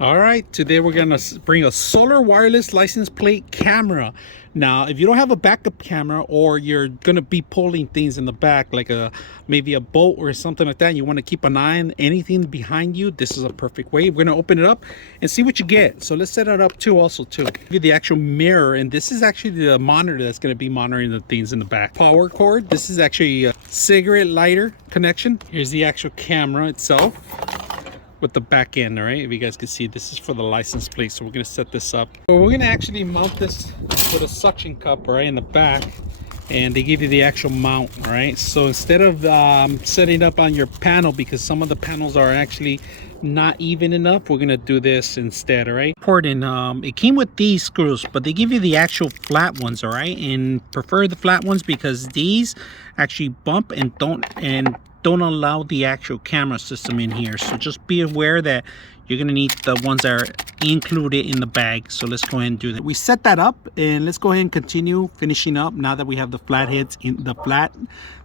All right, today we're gonna bring a solar wireless license plate camera. Now, if you don't have a backup camera, or you're gonna be pulling things in the back, like maybe a boat or something like that, and you want to keep an eye on anything behind you, this is a perfect way. We're gonna open it up and see what you get. So let's set it up too. Also, give you the actual mirror, and this is actually the monitor that's gonna be monitoring the things in the back. Power cord. This is actually a cigarette lighter connection. Here's the actual camera itself with the back end. All right, if you guys can see, this is for the license plate. So we're going to set this up. So we're going to actually mount this with a suction cup right in the back, and they give you the actual mount. All right, so instead of setting up on your panel, because some of the panels are actually not even enough, we're going to do this instead. All right, important. It came with these screws, but they give you the actual flat ones. All right, and prefer the flat ones because these actually bump and don't allow the actual camera system in here. So just be aware that you're gonna need the ones that are included in the bag. So let's go ahead and do that. We set that up, and let's go ahead and continue finishing up now that we have the flat heads in the flat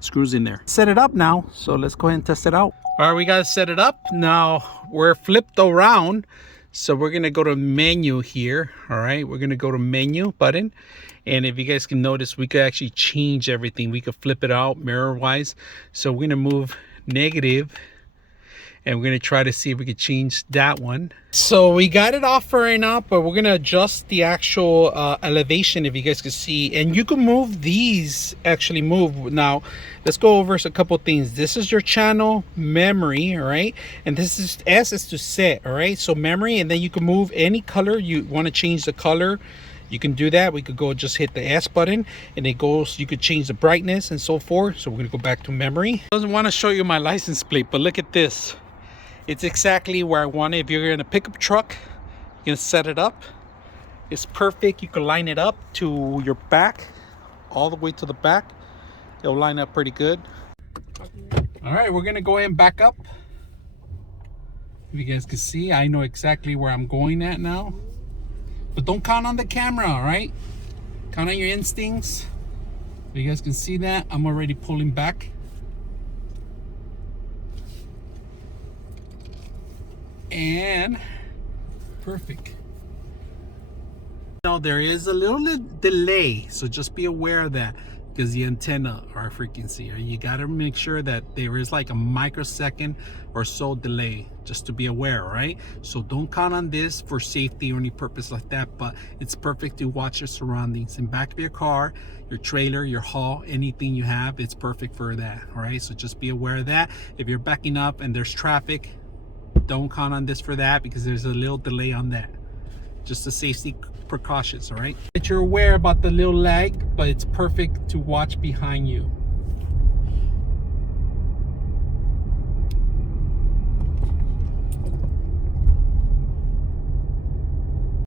screws in there. Set it up now, so let's go ahead and test it out. All right, we gotta set it up. Now we're flipped around, so we're gonna go to menu here. All right, we're gonna go to menu button, and if you guys can notice, we could actually change everything. We could flip it out mirror wise. So we're gonna move negative, and we're gonna try to see if we could change that one. So we got it off for right now, but we're gonna adjust the actual elevation, if you guys can see, and you can move these. Actually move. Now let's go over a couple things. This is your channel memory, all right, and this is S is to set. All right, so memory, and then you can move any color you want to change the color. You can do that. We could go just hit the S button, and it goes, you could change the brightness and so forth. So we're gonna go back to memory. I doesn't want to show you my license plate, but look at this. It's exactly where I want it. If you're in a pickup truck, you can set it up. It's perfect. You can line it up to your back, all the way to the back. It'll line up pretty good. All right, we're gonna go ahead and back up. If you guys can see, I know exactly where I'm going at now. But don't count on the camera, all right? Count on your instincts. If you guys can see that, I'm already pulling back. And perfect. Now there is a little delay, so just be aware of that, because the antenna are frequency. You got to make sure that there is like a microsecond or so delay, just to be aware, right? So don't count on this for safety or any purpose like that, but it's perfect to watch your surroundings. In back of your car, your trailer, your haul, anything you have, it's perfect for that, all right? So just be aware of that. If you're backing up and there's traffic, don't count on this for that, because there's a little delay on that. Just the safety precautions, all right? That you're aware about the little lag, but it's perfect to watch behind you.